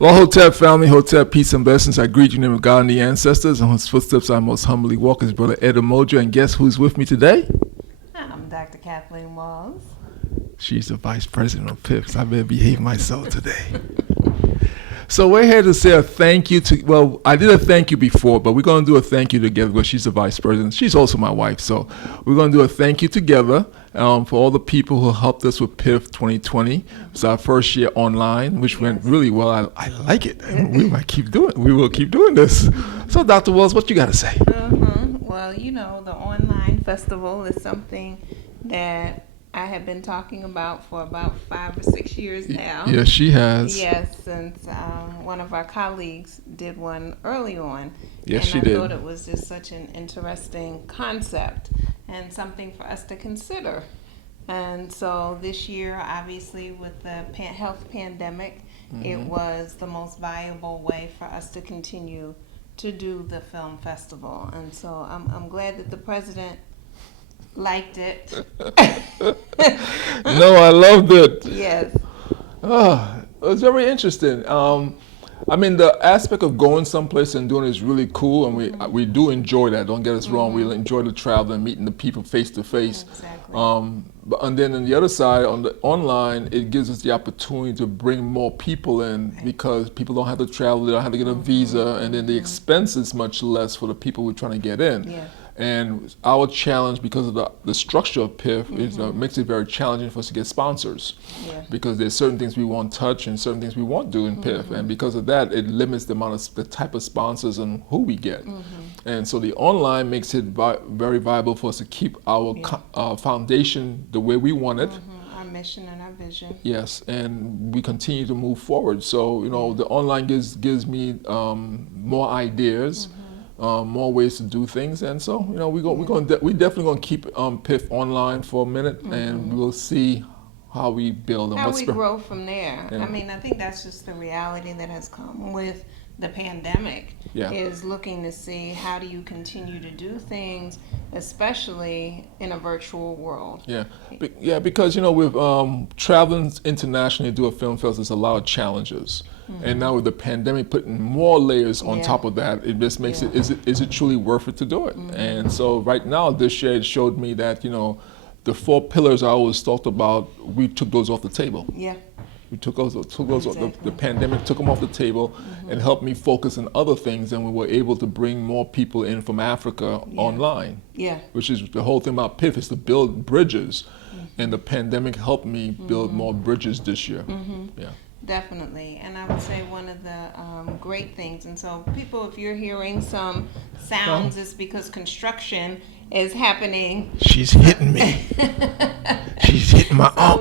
Well, Hotep family, Hotep, peace and blessings. I greet you in the name of God and the ancestors, on whose footsteps I most humbly walk, his brother Ed Mojo. And guess who's with me today? I'm Dr. Kathleen Walls. She's the vice president of Piff, so I better behave myself today. So we're here to say a thank you to, well, I did a thank you before, but we're going to do a thank you together because she's the vice president. She's also my wife, so we're going to do a thank you together for all the people who helped us with Piff 2020. It's our first year online, which went really well. I like it. We will keep doing this. So Dr. Wells, what you got to say? Well, you know, the online festival is something that I have been talking about for about 5 or 6 years now. Yes, she has. Yes, since one of our colleagues did one early on. Yes, and she I did. thought it was just such an interesting concept and something for us to consider. And so this year, obviously, with the health pandemic, it was the most viable way for us to continue to do the film festival. And so I'm glad that the president liked it. No, I loved it. Yes. It was very interesting. I mean, the aspect of going someplace and doing it is really cool, and we do enjoy that. Don't get us wrong. We enjoy the travel and meeting the people face to face. Exactly. And then on the other side, on the online, it gives us the opportunity to bring more people in because people don't have to travel, they don't have to get a visa, and then the expense is much less for the people we're trying to get in. Yeah. And our challenge, because of the structure of Piff, is makes it very challenging for us to get sponsors. Yeah. Because there's certain things we won't touch and certain things we won't do in Piff. And because of that, it limits the type of sponsors and who we get. And so the online makes it very viable for us to keep our foundation the way we want it. Our mission and our vision. Yes, and we continue to move forward. So, you know, the online gives me more ideas. More ways to do things, and so you know we definitely gonna keep Piff online for a minute, and we'll see how we build and how we grow from there. Yeah. I mean, I think that's just the reality that has come with the pandemic. Is looking to see how do you continue to do things, especially in a virtual world. Because you know with traveling internationally to do a film festival, there's a lot of challenges. And now with the pandemic putting more layers on top of that, it just makes it, is it truly worth it to do it? And so right now, this year, it showed me that, you know, the 4 pillars I always talked about, we took those off the table. We took those off, the pandemic took them off the table and helped me focus on other things, and we were able to bring more people in from Africa online. Which is the whole thing about Piff, is to build bridges. And the pandemic helped me build more bridges this year. Definitely, and I would say one of the great things, and so people, if you're hearing some sounds, it's because construction is happening. She's hitting me. She's hitting my arm.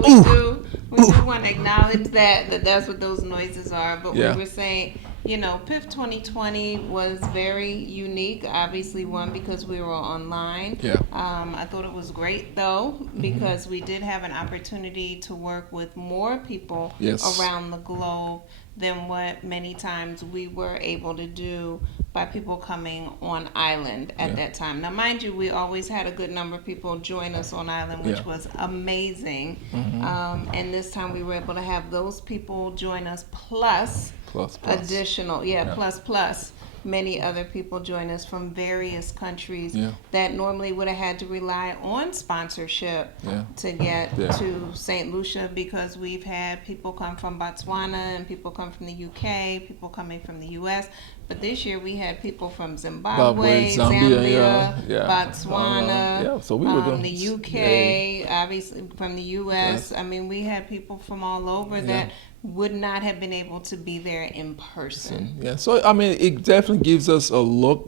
We do want to acknowledge that's what those noises are, but we were saying, you know, Piff 2020 was very unique, obviously one because we were online. I thought it was great though, because we did have an opportunity to work with more people around the globe than what many times we were able to do by people coming on island at that time. Now, mind you, we always had a good number of people join us on island, which was amazing. And this time we were able to have those people join us plus additional, plus many other people join us from various countries that normally would have had to rely on sponsorship to get to St. Lucia, because we've had people come from Botswana and people come from the UK, people coming from the US. But this year we had people from Zimbabwe, Zambia, Botswana, so we were doing, the UK, obviously from the US. I mean, we had people from all over that would not have been able to be there in person. So I mean, it definitely gives us a look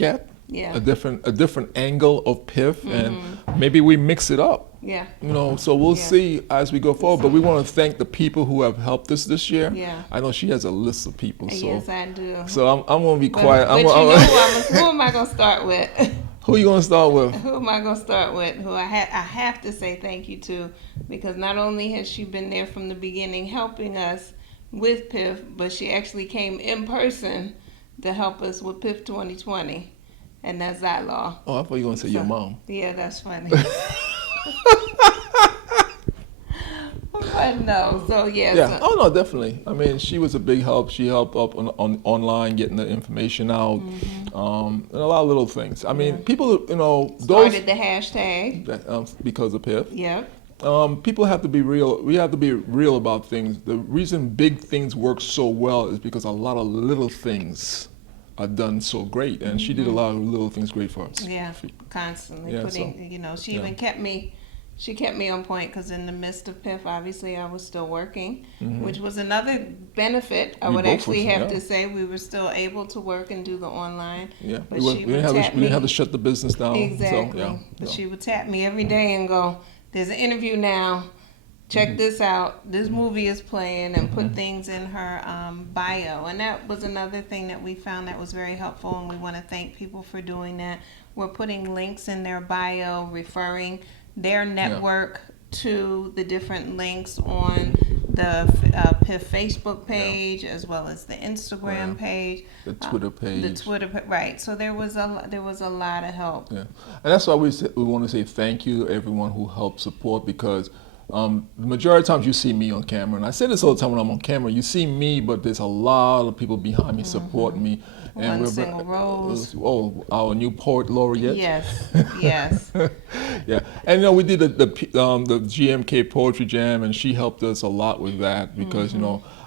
at a different angle of Piff, and maybe we mix it up. You know, so we'll see as we go forward. But we want to thank the people who have helped us this year. I know she has a list of people. So, yes, I do. So I'm going to be quiet. But who am I going to start with? Who are you going to start with? Who am I going to start with? Who I have to say thank you to, because not only has she been there from the beginning helping us with Piff, but she actually came in person to help us with Piff 2020, and that's Zylaw. Oh, I thought you were going to say your mom. Yeah, that's funny. But no, so yes. Yeah. Oh no, definitely. I mean, she was a big help. She helped up on online getting the information out, and a lot of little things. I mean, people, those started the hashtag because of Piff. Yep. People have to be real. We have to be real about things. The reason big things work so well is because a lot of little things are done so great, and she did a lot of little things great for us. Yeah, constantly putting. She even kept me. She kept me on point because in the midst of Piff, obviously I was still working, which was another benefit. I would actually have to say we were still able to work and do the online. Yeah, but we didn't have to shut the business down. Exactly. So, but she would tap me every day and go, "There's an interview now. Check this out. This movie is playing," and put things in her bio. And that was another thing that we found that was very helpful, and we want to thank people for doing that. We're putting links in their bio, referring their network to the different links on the Piff Facebook page, as well as the Instagram page, the Twitter page, right. So there was a lot of help. Yeah, and that's why we want to say thank you to everyone who helped support, because the majority of times you see me on camera, and I say this all the time when I'm on camera. You see me, but there's a lot of people behind me supporting me. And One Single Rose. Our new poet laureate. Yes, yes. Yeah, and we did the GMK Poetry Jam, and she helped us a lot with that because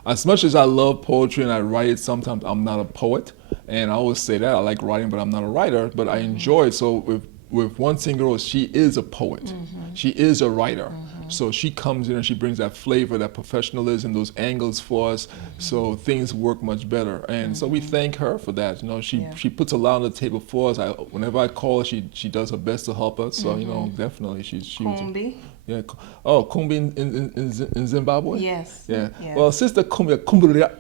as much as I love poetry and I write it, sometimes I'm not a poet, and I always say that I like writing, but I'm not a writer. But I enjoy it. So with One Single Rose, she is a poet. She is a writer. So she comes in and she brings that flavor, that professionalism, those angles for us. So things work much better. And so we thank her for that. She puts a lot on the table for us. Whenever I call her, she does her best to help us. So definitely she Kumbi. Yeah. Oh, Kumbi in Zimbabwe? Yes. Yeah. Yes. Well, Sister Kumbiraya.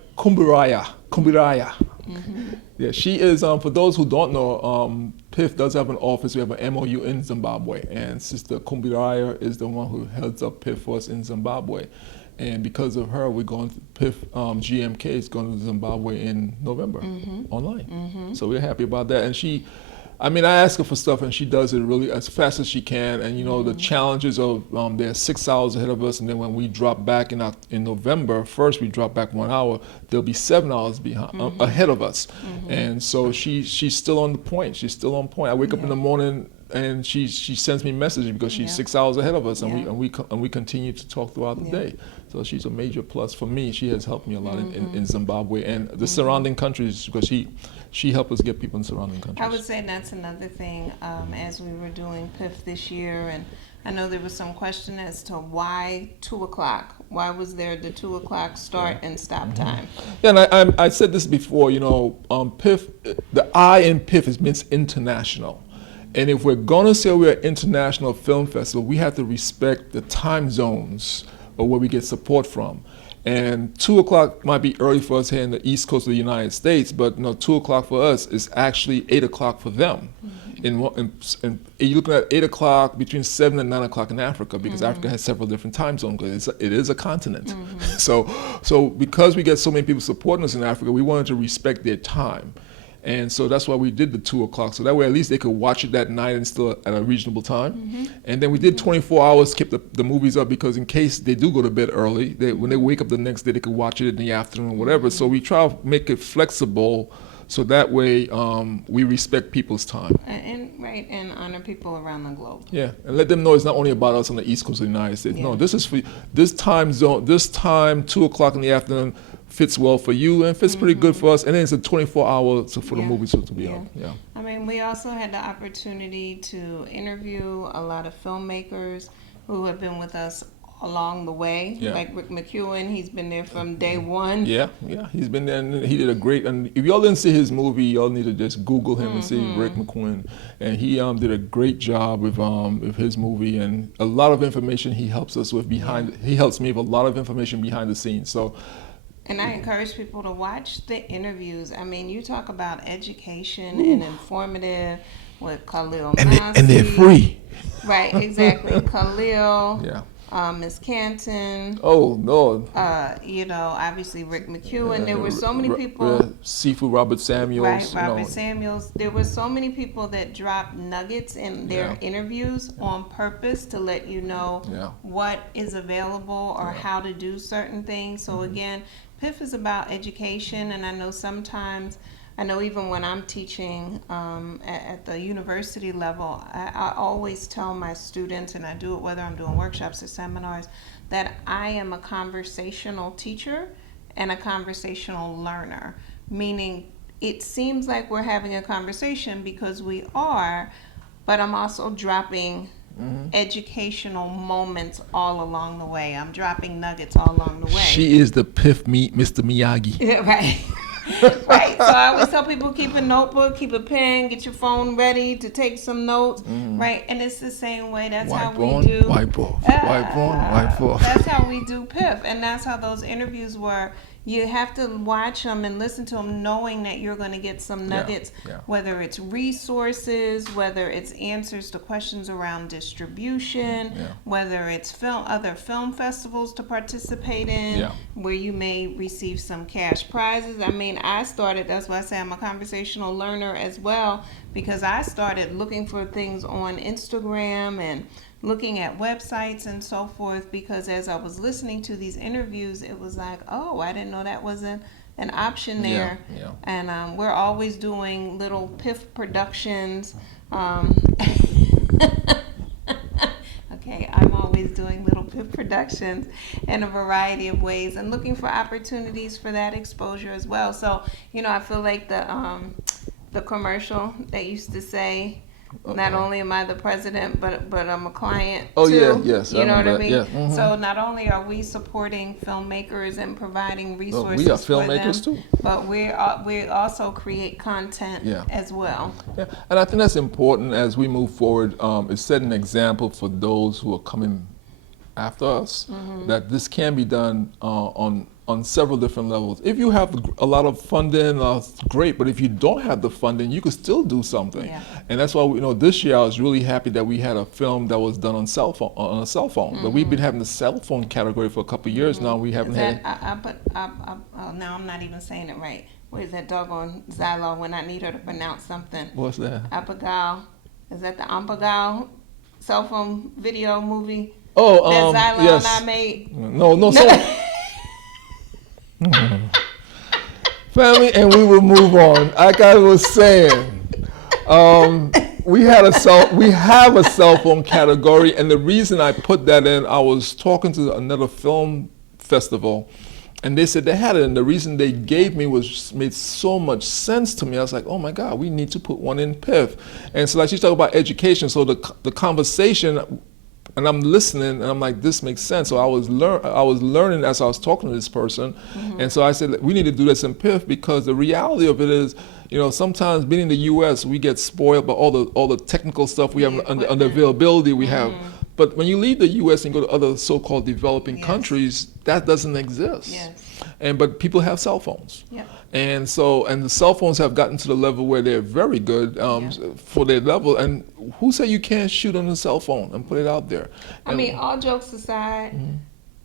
Yeah, she is, for those who don't know, Piff does have an office. We have an MOU in Zimbabwe, and Sister Kumbiraya is the one who heads up Piff for us in Zimbabwe. And because of her, we're going to Piff, GMK is going to Zimbabwe in November online. So we're happy about that. And I ask her for stuff, and she does it really as fast as she can. And the challenges of they're 6 hours ahead of us, and then when we drop back in November, first we drop back 1 hour, they'll be 7 hours ahead of us. And so she's still on the point. She's still on point. I wake up in the morning and she sends me messages because she's 6 hours ahead of us, and we continue to talk throughout the day. So she's a major plus for me. She has helped me a lot in Zimbabwe and the surrounding countries, because she helped us get people in surrounding countries. I would say that's another thing as we were doing Piff this year, and I know there was some question as to why 2 o'clock. Why was there the 2 o'clock start and stop time? Yeah, and I said this before. Piff, the I in Piff means international. And if we're going to say we're an international film festival, we have to respect the time zones of where we get support from. And 2 o'clock might be early for us here in the East Coast of the United States, but 2 o'clock for us is actually 8 o'clock for them. And you're looking at 8 o'clock between 7 and 9 o'clock in Africa, because Africa has several different time zones, because it is a continent. So because we get so many people supporting us in Africa, we wanted to respect their time. And so that's why we did the 2 o'clock. So that way at least they could watch it that night and still at a reasonable time. And then we did 24 hours, kept the movies up, because in case they do go to bed early, when they wake up the next day, they could watch it in the afternoon or whatever. So we try to make it flexible, so that way we respect people's time. And honor people around the globe. Yeah, and let them know it's not only about us on the East Coast of the United States. No, this is for this time zone. This time, 2 o'clock in the afternoon, fits well for you and fits pretty good for us. And then it's a 24 hours for the movie to be out. Yeah. We also had the opportunity to interview a lot of filmmakers who have been with us along the way, like Rick Uccn. He's been there from day one. Yeah, he's been there, and he did a great. And if y'all didn't see his movie, y'all need to just Google him and see Rick Uccn. And he did a great job with his movie, and a lot of information he helps us with behind. He helps me with a lot of information behind the scenes. So. And I encourage people to watch the interviews. You talk about education and informative with Khalil Nassi. And they're free. Right, exactly. Khalil. Miss Canton. Oh Lord. You know, obviously Rick McEwen. There were so many people. Seafood Robert Samuels. Right, Robert Samuels. There were so many people that dropped nuggets in their interviews on purpose to let you know what is available or how to do certain things. So again, Piff is about education, and I know sometimes, I know even when I'm teaching at the university level, I always tell my students, and I do it whether I'm doing workshops or seminars, that I am a conversational teacher and a conversational learner, meaning it seems like we're having a conversation because we are, but I'm also dropping educational moments all along the way. I'm dropping nuggets all along the way. She is the Piff Mr. Miyagi. Yeah, right. Right. So I always tell people, keep a notebook, keep a pen, get your phone ready to take some notes. Right. And it's the same way. That's how we do. Wipe off. Wipe on, wipe off. That's how we do Piff. And that's how those interviews were. You have to watch them and listen to them knowing that you're going to get some nuggets, whether it's resources, whether it's answers to questions around distribution, whether it's other film festivals to participate in, where you may receive some cash prizes. I mean, that's why I say I'm a conversational learner as well, because I started looking for things on Instagram and looking at websites and so forth, because as I was listening to these interviews, it was like, oh, I didn't know that was an option there. And we're always doing little Piff productions. Okay, I'm always doing little Piff productions in a variety of ways and looking for opportunities for that exposure as well. So, you know, I feel like the commercial that used to say, not only am I the president, but I'm a client too. Oh, yes. You know what I mean? Yeah. So not only are we supporting filmmakers and providing resources we are filmmakers for them, too. but we also create content as well. Yeah, and I think that's important as we move forward. It's set an example for those who are coming after us that this can be done on several different levels. If you have a lot of funding, great. But if you don't have the funding, you could still do something. And that's why this year I was really happy that we had a film that was done on a cell phone. But we've been having the cell phone category for a couple of years now. We haven't had. Now I'm not even saying it right. Where's that doggone Zylo when I need her to pronounce something? What's that? Apagal. Is that the Ampagal cell phone video movie? Oh, that Zylo yes. and I made. No. Family, and we will move on. Like I was saying, we have a cell phone category, and the reason I put that in, I was talking to another film festival, and they said they had it, and the reason they gave me made so much sense to me. I was like, oh my God, we need to put one in Piff. And so like she's talking about education, so the conversation. And I'm listening, and I'm like, this makes sense. So I was learning as I was talking to this person, and so I said, we need to do this in Piff, because the reality of it is, sometimes being in the U.S., we get spoiled by all the technical stuff we have and the availability we have. But when you leave the U.S. and go to other so-called developing countries, that doesn't exist. But people have cell phones. And the cell phones have gotten to the level where they're very good for their level. And who said you can't shoot on a cell phone and put it out there? I mean, all jokes aside,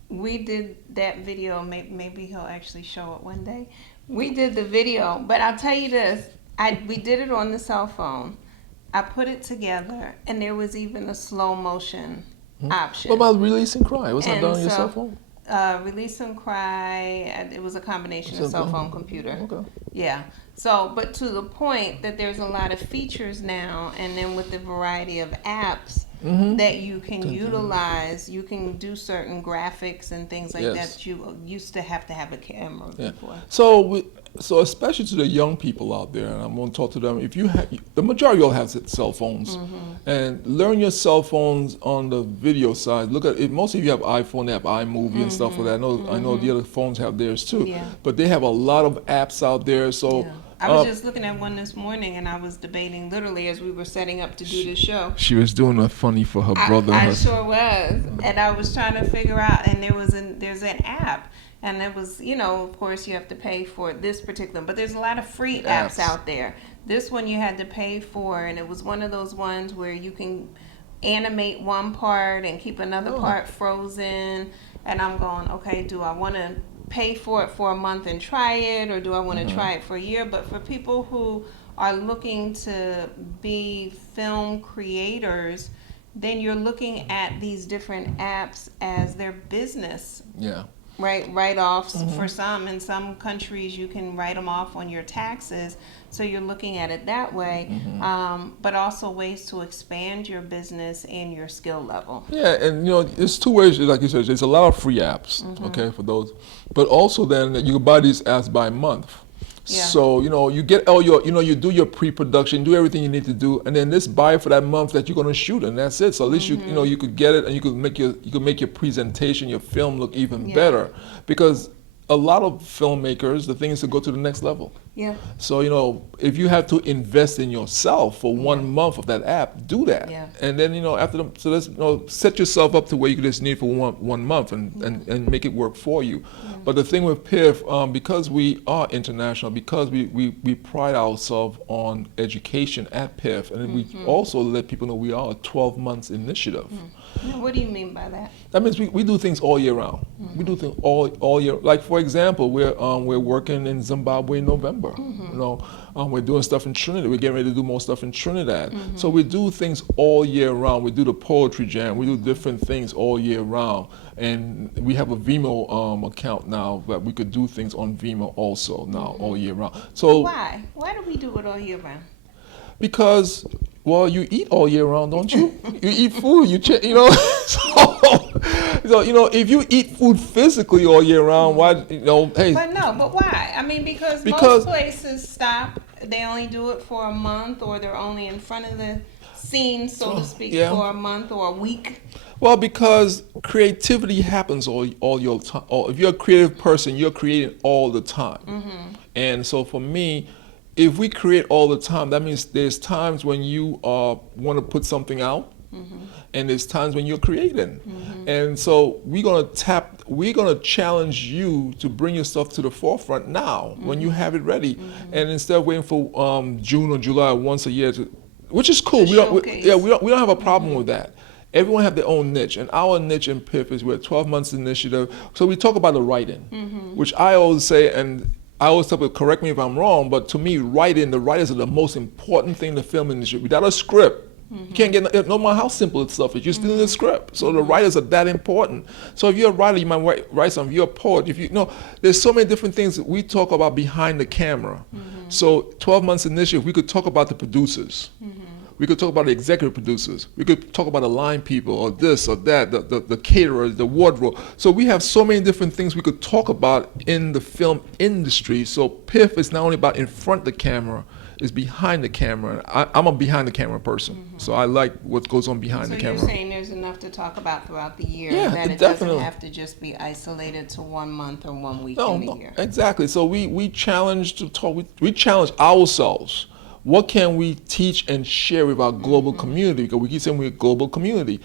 we did that video. Maybe he'll actually show it one day. We did the video, but I'll tell you this: we did it on the cell phone. I put it together, and there was even a slow motion option. What about Release and Cry? Was that done on your cell phone? Release and Cry, it was a combination of cell phone, computer. Okay. Yeah. So, but to the point that there's a lot of features now, and then with the variety of apps that you can utilize, you can do certain graphics and things like that you used to have a camera before. So especially to the young people out there, and I'm going to talk to them, if you have, the majority of you all have cell phones, and learn your cell phones on the video side. Look at it, most of you have iPhone, they have iMovie and stuff like that. I know the other phones have theirs too, but they have a lot of apps out there. So I was just looking at one this morning, and I was debating literally as we were setting up to do this show. She was doing a funny for her brother. I sure was, and I was trying to figure out, and there's an app. And it was, of course, you have to pay for this particular, but there's a lot of free apps out there. This one you had to pay for, and it was one of those ones where you can animate one part and keep another part frozen. And I'm going, okay, do I want to pay for it for a month and try it, or do I want to try it for a year? But for people who are looking to be film creators, then you're looking at these different apps as their business. Yeah. Right, write-offs for some. In some countries, you can write them off on your taxes. So you're looking at it that way, but also ways to expand your business and your skill level. Yeah, and there's two ways, like you said, there's a lot of free apps, okay, for those. But also then you can buy these apps by month. Yeah. So, you get all your, you do your pre-production, do everything you need to do, and then just buy for that month that you're going to shoot, and that's it. So at least you could get it, and you could make your presentation, your film look even better, because a lot of filmmakers, the thing is to go to the next level. Yeah. So, if you have to invest in yourself for 1 month of that app, do that. Yeah. And then, after so let's, set yourself up to where you can just need for one month and make it work for you. Yeah. But the thing with Piff, because we are international, because we pride ourselves on education at Piff, and we also let people know we are a 12 months initiative. Now, what do you mean by that? That means we do things all year round. We do things all year. Like, for example, we're working in Zimbabwe in November. We're doing stuff in Trinidad. We're getting ready to do more stuff in Trinidad. So we do things all year round. We do the poetry jam. We do different things all year round. And we have a Vimeo account now that we could do things on Vimeo also now all year round. So why? Why do we do it all year round? Because, well, you eat all year round, don't you? You eat food, so if you eat food physically all year round, why, hey. But why? I mean, because most places stop, they only do it for a month, or they're only in front of the scene, so to speak, for a month or a week. Well, because creativity happens all your time. If you're a creative person, you're creating all the time. And so for me, if we create all the time, that means there's times when you want to put something out, and there's times when you're creating. And so we're gonna challenge you to bring your stuff to the forefront now when you have it ready, and instead of waiting for June or July once a year, which is cool. We don't have a problem with that. Everyone have their own niche, and our niche in Piff is we're a 12 months initiative. So we talk about the writing, which I always say, and I always tell people, correct me if I'm wrong, but to me, the writers are the most important thing in the film industry. Without a script, you can't get, no matter how simple stuff is, you're still in the script. So the writers are that important. So if you're a writer, you might write something. If you're a poet, there's so many different things that we talk about behind the camera. So 12 months initiative, we could talk about the producers. We could talk about the executive producers. We could talk about the line people, or this or that, the caterers, the wardrobe. So we have so many different things we could talk about in the film industry. So Piff is not only about in front of the camera, it's behind the camera. I'm a behind the camera person, so I like what goes on behind the camera. So you're saying there's enough to talk about throughout the year, that it definitely doesn't have to just be isolated to 1 month or 1 week in the year. Exactly. So we challenge ourselves. What can we teach and share with our global community? Because we keep saying we're a global community.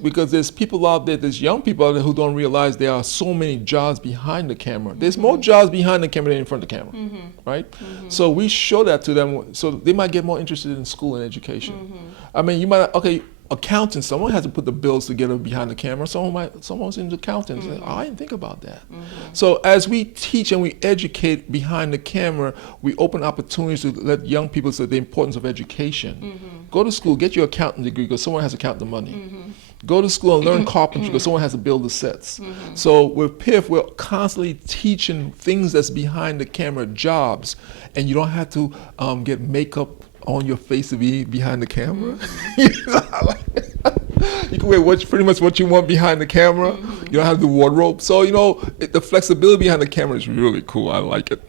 Because there's people out there, there's young people out there who don't realize there are so many jobs behind the camera. There's more jobs behind the camera than in front of the camera, right? So we show that to them, so they might get more interested in school and education. I mean, you might, accountants, someone has to put the bills together behind the camera. Someone's into accountants. I didn't think about that. So as we teach and we educate behind the camera, we open opportunities to let young people see the importance of education. Go to school, get your accounting degree because someone has to count the money. Go to school and learn carpentry because someone has to build the sets. So with Piff, we're constantly teaching things that's behind the camera, jobs, and you don't have to get makeup on your face to be behind the camera. You can wear pretty much what you want behind the camera. You don't have the wardrobe. So, the flexibility behind the camera is really cool. I like it.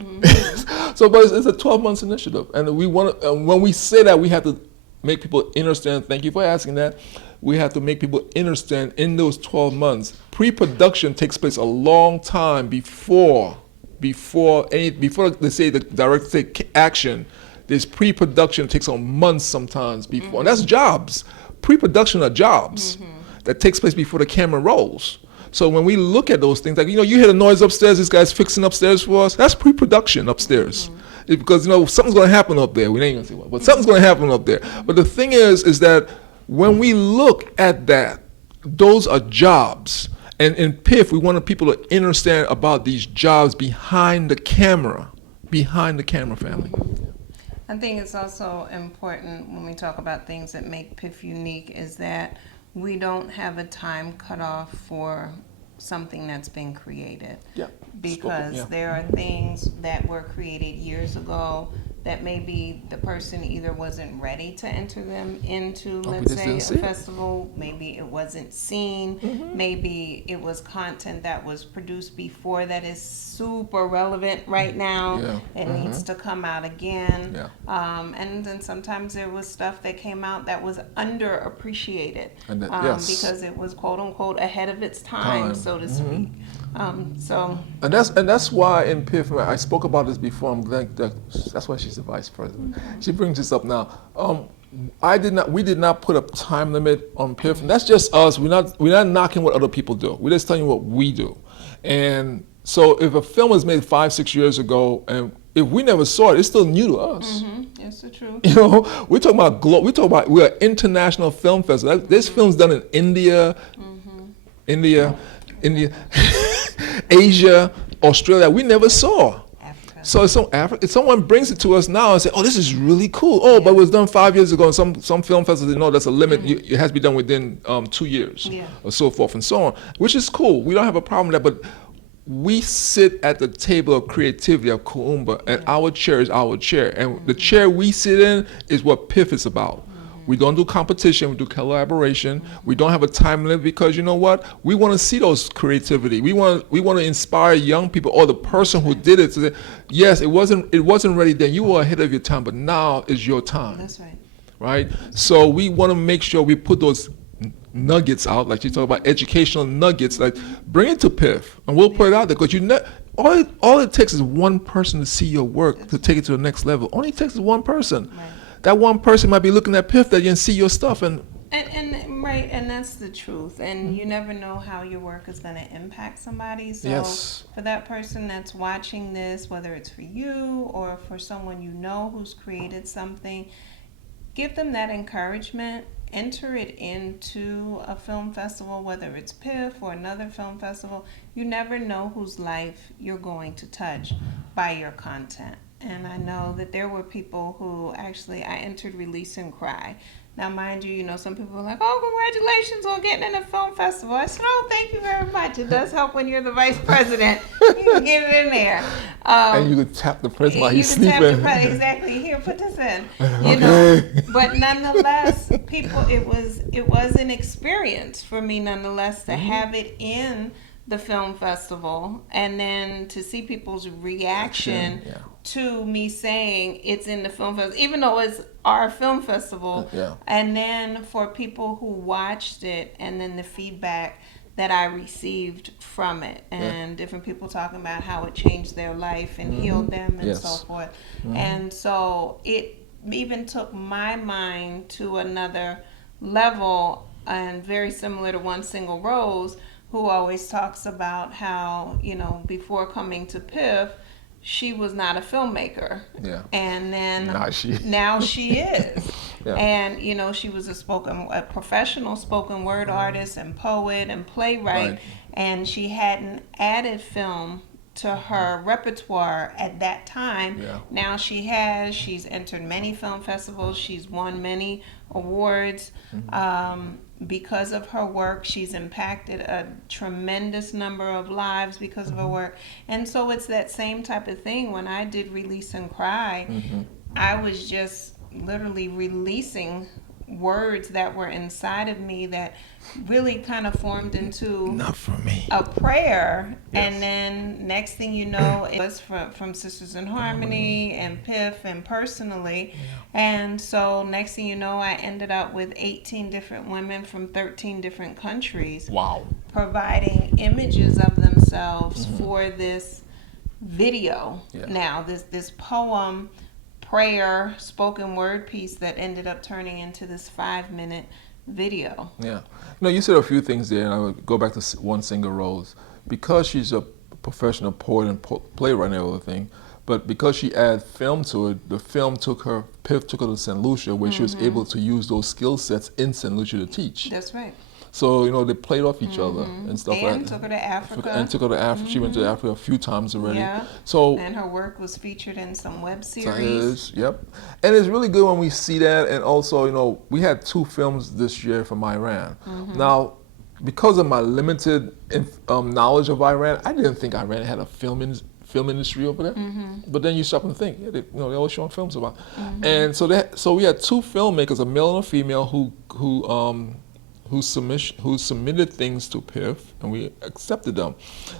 So, but it's a 12 months initiative. And when we say that, we have to make people understand. Thank you for asking that. We have to make people understand in those 12 months, pre-production takes place a long time before they say the director take action. This pre-production takes on months sometimes before. And that's jobs. Pre-production are jobs that takes place before the camera rolls. So when we look at those things, like, you hear the noise upstairs, this guy's fixing upstairs for us, that's pre-production upstairs. Because, something's going to happen up there. We ain't going to say what, but something's going to happen up there. But the thing is that When we look at that, those are jobs. And in Piff, we wanted people to understand about these jobs behind the camera. Behind the camera, family. I think it's also important when we talk about things that make Piff unique is that we don't have a time cutoff for something that's been created. Yeah. Because there are things that were created years ago that maybe the person either wasn't ready to enter them into, let's say, a festival. Maybe it wasn't seen. Maybe it was content that was produced before that is super relevant right now. It needs to come out again. And then sometimes there was stuff that came out that was underappreciated because it was quote unquote ahead of its time, so to speak. And that's why in Piff, I spoke about this before. I'm glad that's why she's the vice president. She brings this up now. We did not put a time limit on Piff, and that's just us. We're not knocking what other people do. We're just telling you what we do. And so if a film was made 5-6 years ago, and if we never saw it, it's still new to us. It's the truth. You know, we're talking about we're an international film festival. This film's done in India, Asia, Australia. We never saw. Africa. So if someone brings it to us now and say, "Oh, this is really cool." Oh, but it was done 5 years ago. And some film festivals, that's a limit. It has to be done within 2 years, or so forth and so on, which is cool. We don't have a problem with that, but we sit at the table of creativity of Kuumba, and our chair is our chair, and the chair we sit in is what Piff is about. We don't do competition, we do collaboration. We don't have a time limit because you know what? We want to see those creativity. We want to inspire young people or the person who did it to say, yes, it wasn't ready then. You were ahead of your time, but now is your time. That's right. Right? So we want to make sure we put those nuggets out, like you talk about educational nuggets, like bring it to Piff and we'll put it out there because all it takes is one person to see your work to take it to the next level. All it takes is one person. Right. That one person might be looking at Piff that you can see your stuff and that's the truth. And you never know how your work is going to impact somebody. So for that person that's watching this, whether it's for you or for someone you know who's created something, give them that encouragement. Enter it into a film festival, whether it's Piff or another film festival. You never know whose life you're going to touch by your content. And I know that there were people who I entered Release and Cry. Now, mind you, some people are like, "Oh, congratulations on getting in a film festival." I said, "Oh, thank you very much. It does help when you're the vice president. You can get it in there." And you could tap the president while he's sleeping. Exactly. Here, put this in. Okay. But nonetheless, it was an experience for me, nonetheless, to have it in the film festival and then to see people's reaction to me saying it's in the film festival, even though it's our film festival, and then for people who watched it and then the feedback that I received from it and different people talking about how it changed their life and healed them and so forth. And so it even took my mind to another level, and very similar to One Single Rose, who always talks about how, before coming to Piff, she was not a filmmaker. Yeah. And then now she is. And, she was a professional spoken word artist and poet and playwright. Right. And she hadn't added film to her repertoire at that time. Yeah. Now she's entered many film festivals. She's won many awards. Because of her work, she's impacted a tremendous number of lives because of her work. And so it's that same type of thing. When I did Release and Cry, I was just literally releasing words that were inside of me that really kind of formed into not for me a prayer. And then next thing you know, it was from Sisters in Harmony and Piff and personally. And so next thing you know, I ended up with 18 different women from 13 different countries. Wow. Providing images of themselves for this video. Now this poem, prayer, spoken word piece that ended up turning into this 5-minute video. Yeah. You said a few things there, and I would go back to One Single Rose. Because she's a professional poet and playwright and everything, But because she added film to it, the film Piff took her to St. Lucia, where she was able to use those skill sets in St. Lucia to teach. That's right. So, you know, they played off each other and stuff like that. And took her to Africa. And took her to Africa. She went to Africa a few times already. Yeah. So, and her work was featured in some web series. Yep. And it's really good when we see that. And also, you know, we had 2 films this year from Iran. Now, because of my limited knowledge of Iran, I didn't think Iran had a film industry over there. But then you stop and think, yeah, they always showing films about. And so we had 2 filmmakers, a male and a female, who submitted things to Piff, and we accepted them.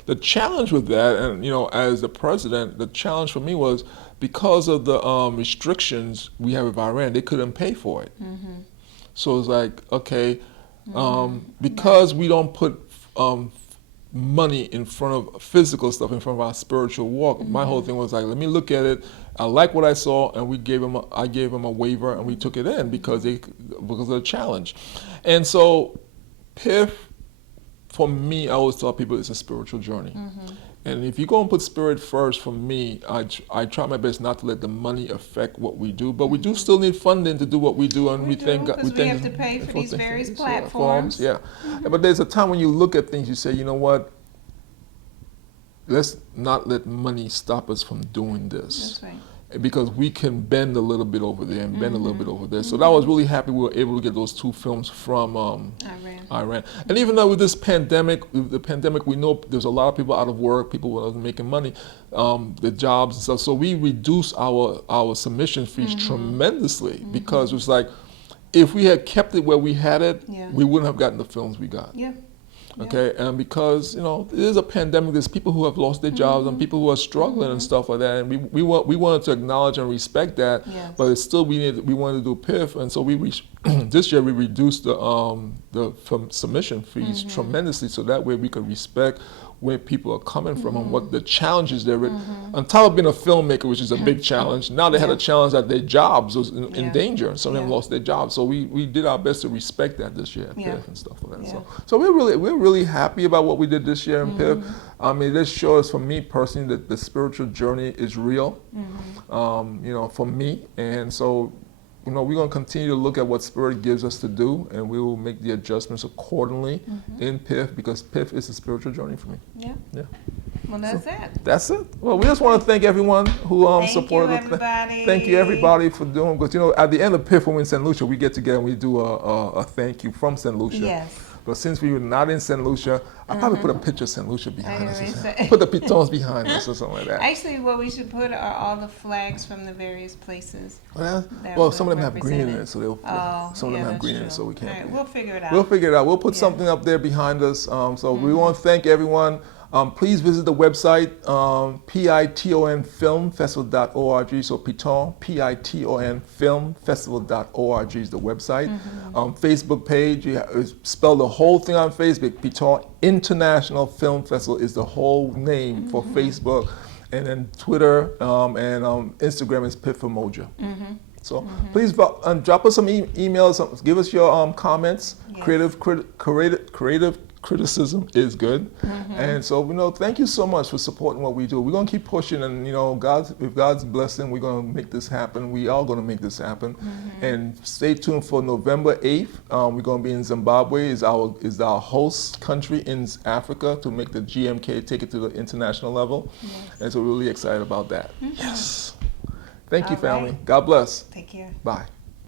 The challenge with that, and you know, as the president, the challenge for me was because of the restrictions we have with Iran, they couldn't pay for it. So it's like, okay, because we don't put money in front of physical stuff, in front of our spiritual walk, my whole thing was like, let me look at it. I like what I saw, and I gave him a waiver, and we took it in because of the challenge. And so, Piff, for me, I always tell people it's a spiritual journey. And if you go and put spirit first, for me, I try my best not to let the money affect what we do, but we do still need funding to do what we do, and we have to pay for these various platforms. Yeah, but there's a time when you look at things, you say, you know what? Let's not let money stop us from doing this. That's right. Because we can bend a little bit over there and bend a little bit over there. So that was really happy we were able to get those 2 films from Iran. And even though with the pandemic, we know there's a lot of people out of work, people wasn't making money, the jobs and stuff. So we reduced our submission fees tremendously because it was like, if we had kept it where we had it, we wouldn't have gotten the films we got. Yeah. Okay, and because, you know, it is a pandemic, there's people who have lost their jobs and people who are struggling and stuff like that, and we wanted to acknowledge and respect that, but it's still we wanted to do Piff, and so this year we reduced the submission fees tremendously, so that way we could respect where people are coming from and what the challenges they're in. On top of being a filmmaker, which is a big challenge, now they had a challenge that their jobs was in danger. Some of them lost their jobs. So we did our best to respect that this year at Piff and stuff like that. So we're really happy about what we did this year in Piff. I mean, this shows for me personally that the spiritual journey is real, you know, for me. And so, you know, we're going to continue to look at what Spirit gives us to do, and we will make the adjustments accordingly in Piff, because Piff is a spiritual journey for me. Yeah. Well, that's it. That's it. Well, we just want to thank everyone who supported us. Everybody. Thank you, everybody, for doing. Because, you know, at the end of Piff, when we're in St. Lucia, we get together and we do a thank you from St. Lucia. Yes. But since we were not in St. Lucia, I probably put a picture of St. Lucia behind us. Put the pitons behind us or something like that. Actually, what we should put are all the flags from the various places. Well, some of them have green in it, so some of them have green in it, so we can't. All right, we'll figure it out. We'll figure it out. We'll put something up there behind us. So we want to thank everyone. Please visit the website, pitonfilmfestival.org. So Piton, pitonfilmfestival.org is the website. Facebook page, spell the whole thing on Facebook. Piton International Film Festival is the whole name for Facebook. And then Twitter and Instagram is Piff Emoja. So please drop us some emails. Give us your comments. Yes. Creative criticism is good. And so, you know, thank you so much for supporting what we do. We're going to keep pushing, and, you know, with God's blessing, we're going to make this happen. We are going to make this happen. And stay tuned for November 8th. We're going to be in Zimbabwe, is our host country in Africa, to make the GMK take it to the international level. And so we're really excited about that. Yes. Thank you, family. Right. God bless. Take care. Bye.